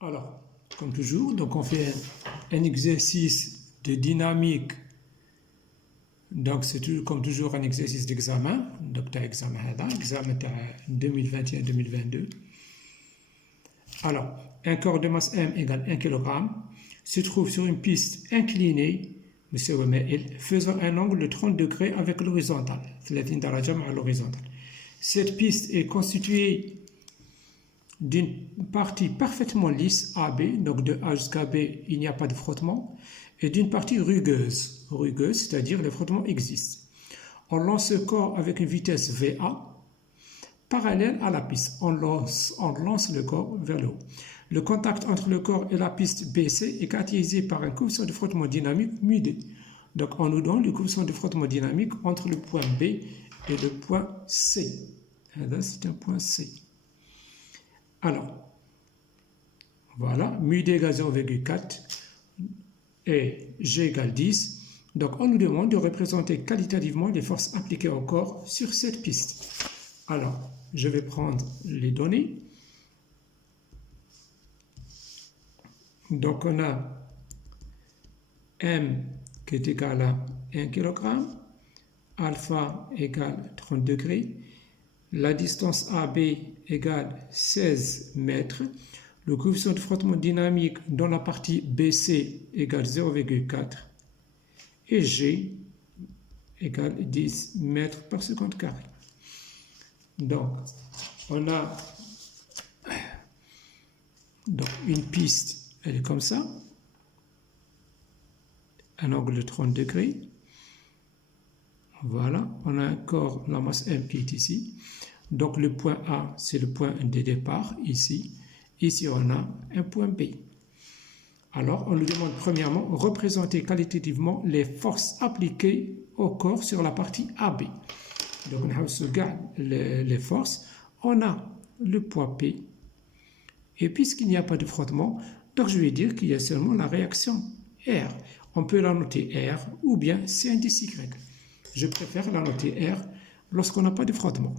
Alors, comme toujours, donc on fait un exercice de dynamique. Donc, c'est comme toujours un exercice d'examen. Donc, tu as examen 2021-2022. Alors, un corps de masse M égale 1 kg se trouve sur une piste inclinée, faisant un angle de 30 degrés avec l'horizontale. 30 درجة مع l'horizontale. Cette piste est constituée d'une partie parfaitement lisse, AB, donc de A jusqu'à B, il n'y a pas de frottement, et d'une partie rugueuse, c'est-à-dire le frottement existe. On lance ce corps avec une vitesse VA, parallèle à la piste. On lance le corps vers le haut. Le contact entre le corps et la piste BC est caractérisé par un coefficient de frottement dynamique μD. Donc on nous donne le coefficient de frottement dynamique entre le point B et le point C. Et là, c'est un point C. Alors, voilà, μD égale 0,4 et G égale 10. Donc, on nous demande de représenter qualitativement les forces appliquées au corps sur cette piste. Alors, je vais prendre les données. Donc, on a M qui est égal à 1 kg, alpha égale 30 degrés, la distance AB égale 16 mètres, le coefficient de frottement dynamique dans la partie BC égale 0,4 et G égale 10 mètres par seconde carré. Donc, on a une piste, elle est comme ça, un angle de 30 degrés. Voilà, on a un corps, la masse M qui est ici. Donc le point A, c'est le point de départ, ici. Ici, on a un point B. Alors, on nous demande premièrement, représenter qualitativement les forces appliquées au corps sur la partie AB. Donc, on regarde les forces. On a le point P. Et puisqu'il n'y a pas de frottement, donc je vais dire qu'il y a seulement la réaction R. On peut la noter R ou bien c'est indice Y. Je préfère la noter R lorsqu'on n'a pas de frottement.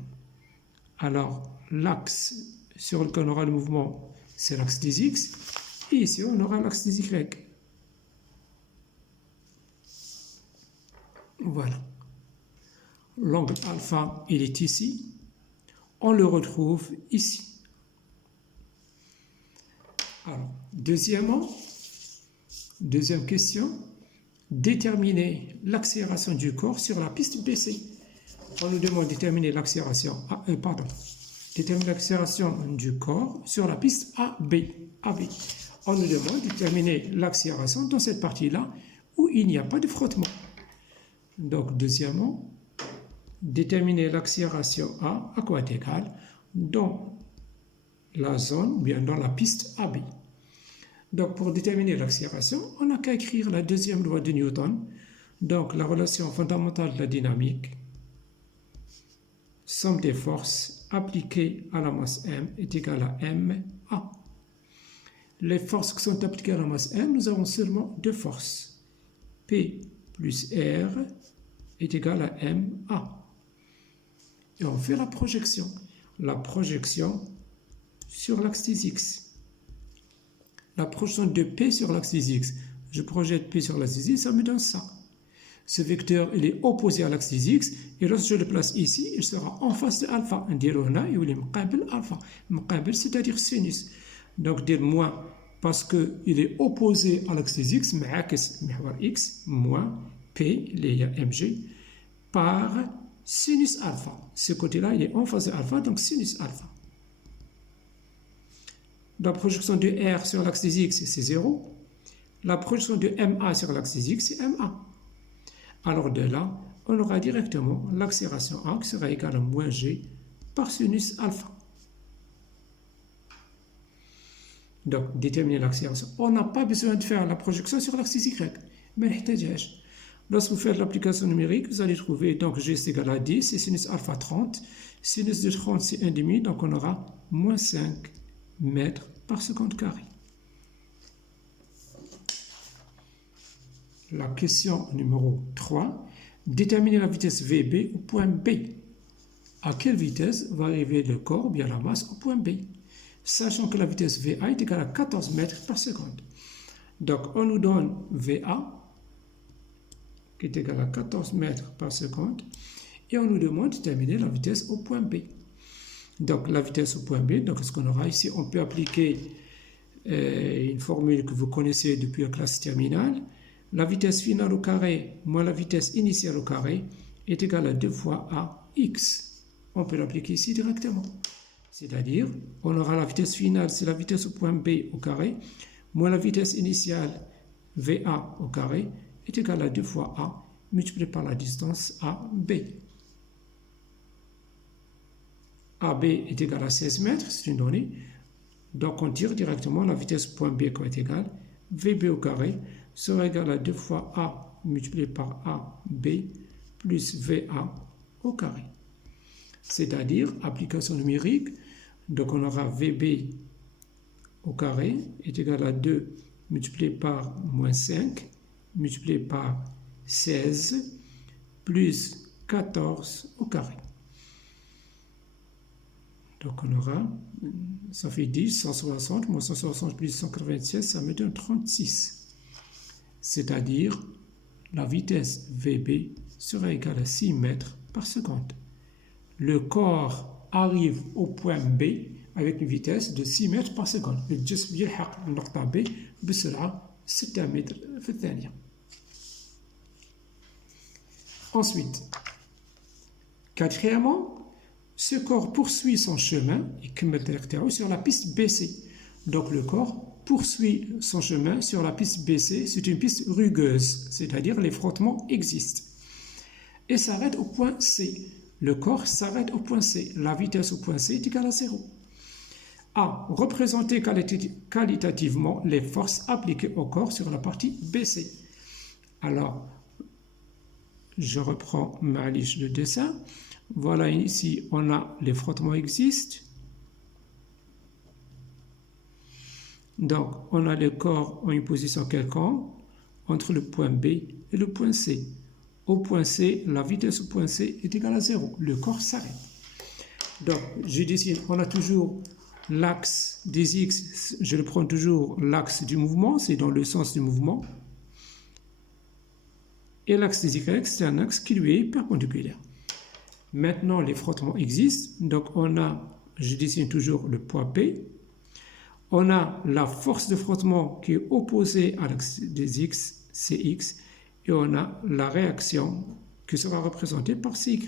Alors, l'axe sur lequel on aura le mouvement, c'est l'axe des X. Et ici, on aura l'axe des Y. Voilà. L'angle alpha, il est ici. On le retrouve ici. Alors, deuxième question. Déterminer l'accélération du corps sur la piste BC. On nous demande de déterminer l'accélération du corps sur la piste AB. On nous demande de déterminer l'accélération dans cette partie-là où il n'y a pas de frottement. Donc, deuxièmement, déterminer l'accélération A à quoi est égal dans la zone ou bien dans la piste AB. Donc, pour déterminer l'accélération, on n'a qu'à écrire la deuxième loi de Newton. Donc, la relation fondamentale de la dynamique, somme des forces appliquées à la masse M est égale à MA. Les forces qui sont appliquées à la masse M, nous avons seulement deux forces. P plus R est égal à MA. Et on fait la projection. La projection sur l'axe des X. La projection de P sur l'axe des X. Je projette P sur l'axe des X, ça me donne ça. Ce vecteur, il est opposé à l'axe des X, et lorsque je le place ici, il sera en face de alpha. On dirait là, il est مقابل alpha. مقابل, c'est-à-dire sinus. Donc, dire moins, parce qu'il est opposé à l'axe des X, معاكس محور X, moins P, il y a mg, par sinus alpha. Ce côté-là, il est en face de alpha, donc sinus alpha. La projection de R sur l'axe des X, c'est 0. La projection de MA sur l'axe des X, c'est MA. Alors de là, on aura directement l'accélération A qui sera égale à moins G par sinus alpha. Donc, déterminer l'accélération. On n'a pas besoin de faire la projection sur l'axe des Y. Mais lorsque vous faites l'application numérique, vous allez trouver donc G est égal à 10, c'est sinus alpha 30. Sinus de 30, c'est 1,5, donc on aura moins 5 mètres par seconde carré. La question numéro 3. Déterminer la vitesse VB au point B. À quelle vitesse va arriver le corps ou bien la masse au point B? sachant que la vitesse VA est égale à 14 mètres par seconde. Donc, on nous donne VA, qui est égal à 14 mètres par seconde, et on nous demande de déterminer la vitesse au point B. Donc, la vitesse au point B, donc ce qu'on aura ici, on peut appliquer une formule que vous connaissez depuis la classe terminale. La vitesse finale au carré moins la vitesse initiale au carré est égale à 2 fois AX. On peut l'appliquer ici directement. C'est-à-dire, on aura la vitesse finale, c'est la vitesse au point B au carré, moins la vitesse initiale VA au carré, est égale à 2 fois A multiplié par la distance AB. AB est égal à 16 mètres, c'est une donnée. Donc on tire directement la vitesse point B qui est égale VB au carré sera égal à 2 fois A multiplié par AB plus VA au carré. C'est-à-dire, application numérique, donc on aura VB au carré est égal à 2 multiplié par moins 5 multiplié par 16 plus 14 au carré. Donc on aura, ça fait 10, 160, moins 160 plus 196, ça me donne 36. C'est-à-dire, la vitesse VB sera égale à 6 mètres par seconde. Le corps arrive au point B avec une vitesse de 6 mètres par seconde. الجسم يلحق النقطة B بسرعة 6 متر في الثانية. Ensuite, quatrièmement, ce corps poursuit son chemin sur la piste BC. Donc le corps poursuit son chemin sur la piste BC, c'est une piste rugueuse, c'est-à-dire les frottements existent. Et s'arrête au point C. Le corps s'arrête au point C. La vitesse au point C est égale à 0. A. Représenter qualitativement les forces appliquées au corps sur la partie BC. Alors, je reprends ma liste de dessin. Voilà, ici, on a les frottements existent. Donc, on a le corps en une position quelconque entre le point B et le point C. Au point C, la vitesse au point C est égale à 0. Le corps s'arrête. Donc, je dessine, on a toujours l'axe des X, je le prends toujours l'axe du mouvement, c'est dans le sens du mouvement. Et l'axe des Y, c'est un axe qui lui est perpendiculaire. Maintenant, les frottements existent. Donc, je dessine toujours le point P. On a la force de frottement qui est opposée à l'axe des X, CX. Et on a la réaction qui sera représentée par CY.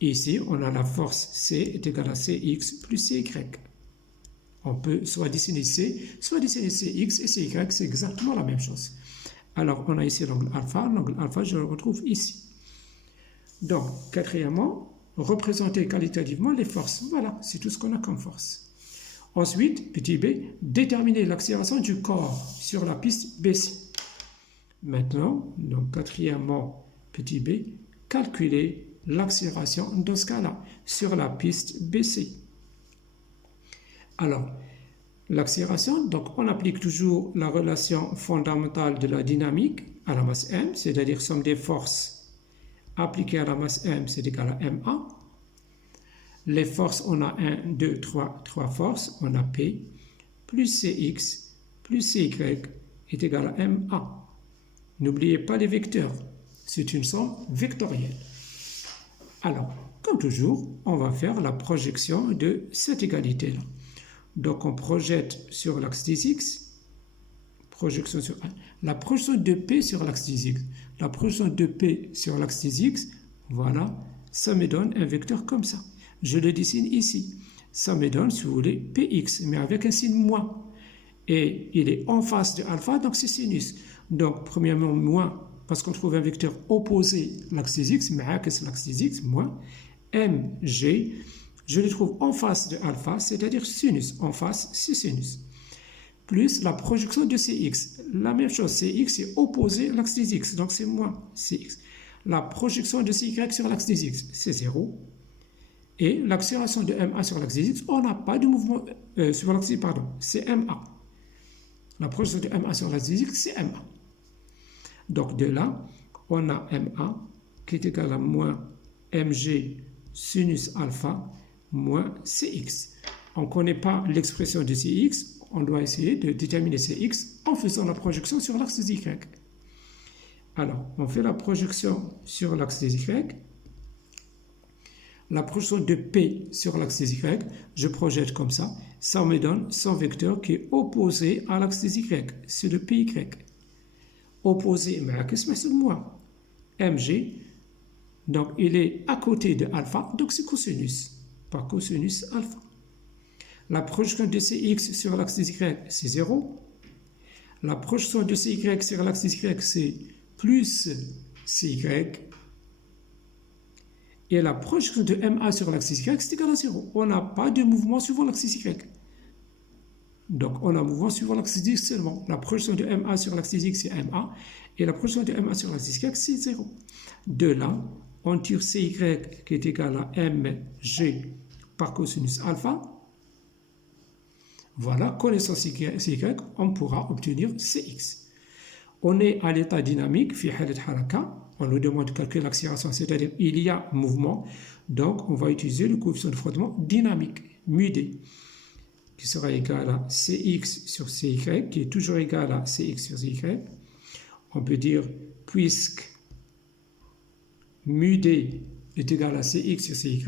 Ici, on a la force C est égale à CX plus CY. On peut soit dessiner C, soit dessiner CX et CY, c'est exactement la même chose. Alors, on a ici l'angle alpha, je le retrouve ici. Donc, quatrièmement, représenter qualitativement les forces. Voilà, c'est tout ce qu'on a comme force. Ensuite, petit b, déterminer l'accélération du corps sur la piste BC. Maintenant, donc quatrièmement, petit b, calculer l'accélération dans ce cas-là sur la piste BC. Alors, l'accélération, donc on applique toujours la relation fondamentale de la dynamique à la masse m, c'est-à-dire somme des forces appliquées à la masse m, c'est égal à ma. Les forces, on a 1, 2, 3 forces, on a P, plus Cx, plus Cy est égal à ma. N'oubliez pas les vecteurs, c'est une somme vectorielle. Alors, comme toujours, on va faire la projection de cette égalité-là. Donc, on projette sur l'axe des X, projection sur la projection de P sur l'axe des X. La projection de P sur l'axe des X, voilà, ça me donne un vecteur comme ça. Je le dessine ici. Ça me donne, si vous voulez, Px, mais avec un signe moins. Et il est en face de alpha, donc c'est sinus. Donc, premièrement, moins, parce qu'on trouve un vecteur opposé à l'axe des X, mais l'axe des X, moins, mg, je le trouve en face de alpha, c'est-à-dire sinus. En face, c'est sinus. Plus la projection de Cx. La même chose, Cx est opposé à l'axe des X, donc c'est moins Cx. La projection de Cy sur l'axe des X, c'est 0. Et l'accélération de ma sur l'axe des X, on n'a pas de mouvement sur l'axe, pardon, c'est ma. La projection de ma sur l'axe des X, c'est ma. Donc de là, on a ma qui est égal à moins mg sinus alpha moins cx. on ne connaît pas l'expression de Cx, on doit essayer de déterminer Cx en faisant la projection sur l'axe des Y. Alors, on fait la projection sur l'axe des Y. La projection de P sur l'axe des Y, je projette comme ça. Ça me donne son vecteur qui est opposé à l'axe des Y. C'est le PY. Opposé, mais qu'est-ce que c'est moi? MG. Donc, il est à côté de alpha, donc c'est cosinus, par cosinus alpha. La projection de Cx sur l'axe des Y, c'est 0. La projection de Cy sur l'axe des Y, c'est plus Cy. Et la projection de MA sur l'axe Y, c'est égal à 0. On n'a pas de mouvement suivant l'axe Y. Donc, on a un mouvement suivant l'axe X seulement. La projection de MA sur l'axe X, c'est MA. Et la projection de MA sur l'axe Y, c'est 0. De là, on tire CY qui est égal à MG par cosinus alpha. Voilà, connaissant CY, on pourra obtenir CX. On est à l'état dynamique, on nous demande de calculer l'accélération, c'est-à-dire il y a mouvement, donc on va utiliser le coefficient de frottement dynamique, μd, qui sera égal à Cx sur Cy, qui est toujours égal à Cx sur Cy. On peut dire, puisque μd est égal à Cx sur Cy,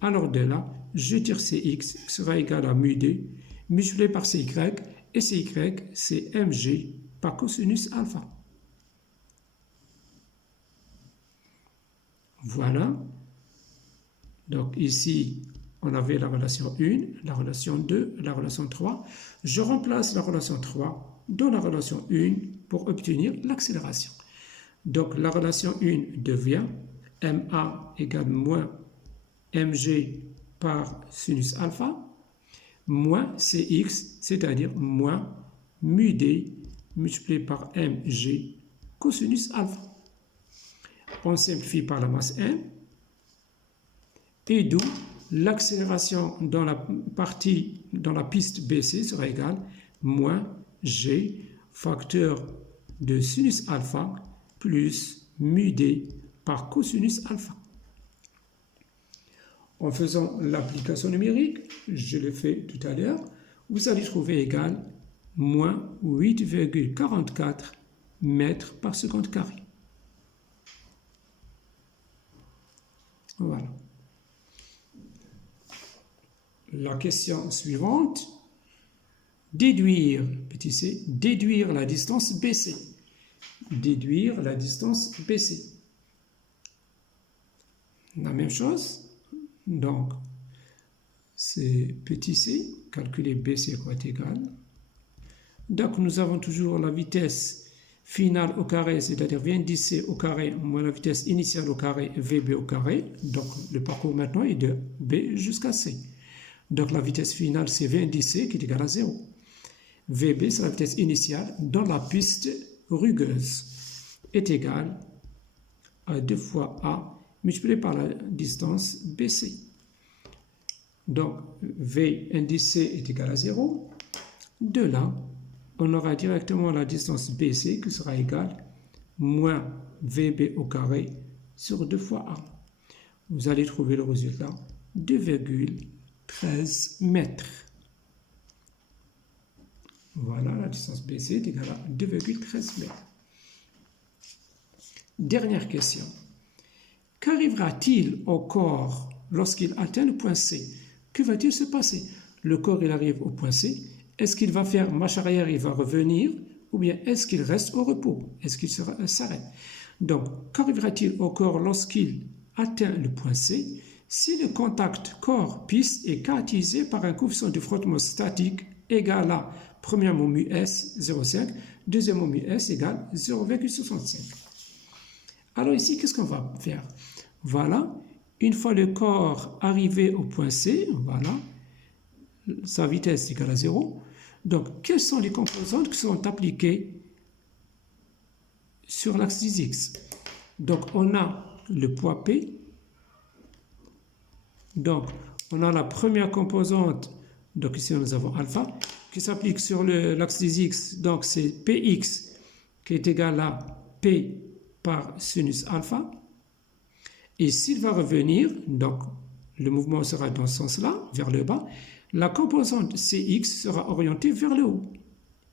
alors de là, je tire Cx, qui sera égal à μd, multiplié par Cy, et Cy, c'est mg par cosinus alpha. Voilà. Donc ici, on avait la relation 1, la relation 2, la relation 3. Je remplace la relation 3 dans la relation 1 pour obtenir l'accélération. Donc la relation 1 devient ma égale moins mg par sinus alpha moins cx, c'est-à-dire moins μd multiplié par mg cosinus alpha. On simplifie par la masse m, et d'où l'accélération dans la piste BC sera égale moins g facteur de sinus alpha plus μd par cosinus alpha. En faisant l'application numérique, je l'ai fait tout à l'heure, vous allez trouver égal moins 8,44 mètres par seconde carré. Voilà. La question suivante, déduire, petit c, déduire la distance BC. Déduire la distance BC. La même chose, donc, c'est petit c, calculer BC quoi est égal. Donc, nous avons toujours la vitesse finale au carré, c'est-à-dire V1DC au carré moins la vitesse initiale au carré, VB au carré. Donc, le parcours maintenant est de B jusqu'à C. Donc, la vitesse finale, c'est V1DC qui est égal à 0. VB, c'est la vitesse initiale dans la piste rugueuse, est égal à 2 fois A multiplié par la distance BC. Donc, V1DC est égal à 0. De là, on aura directement la distance BC qui sera égale moins VB au carré sur 2 fois A. Vous allez trouver le résultat 2,13 mètres. Voilà, la distance BC est égale à 2,13 mètres. Dernière question. Qu'arrivera-t-il au corps lorsqu'il atteint le point C? Que va-t-il se passer? Le corps, il arrive au point C. Est-ce qu'il va faire marche arrière, il va revenir? Ou bien est-ce qu'il reste au repos? Est-ce qu'il s'arrête? Donc, qu'arrivera-t-il au corps lorsqu'il atteint le point C? Si le contact corps-piste est caractérisé par un coefficient de frottement statique égal à, premièrement, μs 0,5, deuxièmement, μs égale 0,65. Alors ici, qu'est-ce qu'on va faire? Voilà, une fois le corps arrivé au point C, voilà, sa vitesse est égale à 0. Donc, quelles sont les composantes qui sont appliquées sur l'axe des X? Donc, on a le poids P. Donc, on a la première composante, donc ici nous avons alpha, qui s'applique sur l'axe des X. Donc, c'est Px qui est égal à P par sinus alpha. Et s'il va revenir, donc le mouvement sera dans ce sens-là, vers le bas, la composante Cx sera orientée vers le haut.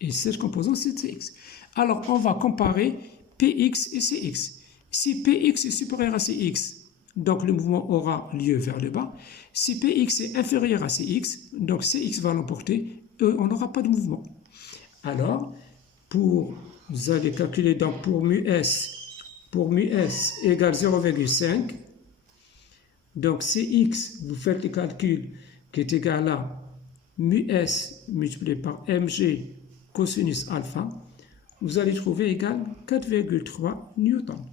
Et cette composante, c'est Cx. Alors, on va comparer Px et Cx. Si Px est supérieur à Cx, donc le mouvement aura lieu vers le bas. Si Px est inférieur à Cx, donc Cx va l'emporter et on n'aura pas de mouvement. Alors, vous allez calculer donc pour mu s égale 0,5. Donc Cx, vous faites le calcul qui est égal à mu s multiplié par mg cosinus alpha. Vous allez trouver égal 4,3 newtons.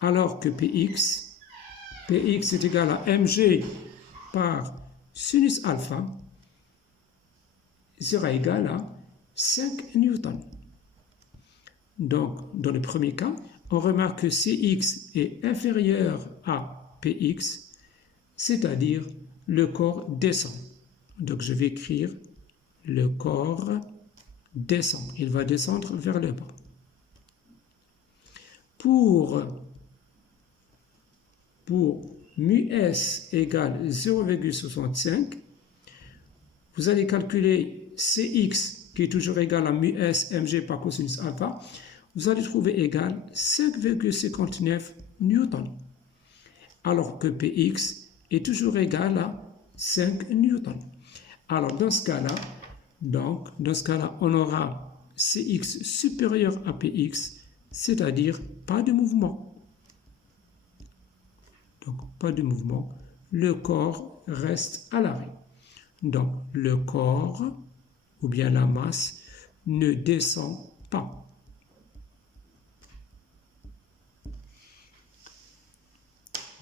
Alors que Px est égal à mg par sinus alpha sera égal à 5 newtons. Donc, dans le premier cas, on remarque que Cx est inférieur à Px, c'est-à-dire le corps descend. Donc, je vais écrire le corps descend. Il va descendre vers le bas. Pour mu s égale 0,65, vous allez calculer Cx qui est toujours égal à mu s mg par cosinus alpha. Vous allez trouver égal 5,59 newtons. Alors que Px est toujours égal à 5 newtons. Alors dans ce cas-là, on aura Cx supérieur à Px, c'est-à-dire pas de mouvement. Donc, pas de mouvement. Le corps reste à l'arrêt. Donc, le corps, ou bien la masse, ne descend pas.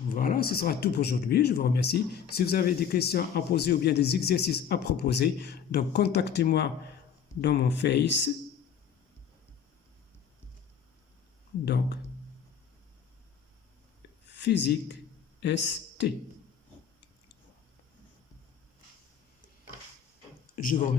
Voilà, ce sera tout pour aujourd'hui. Je vous remercie. Si vous avez des questions à poser ou bien des exercices à proposer, donc contactez-moi dans mon Face. Donc, physique ST. Je vous remercie.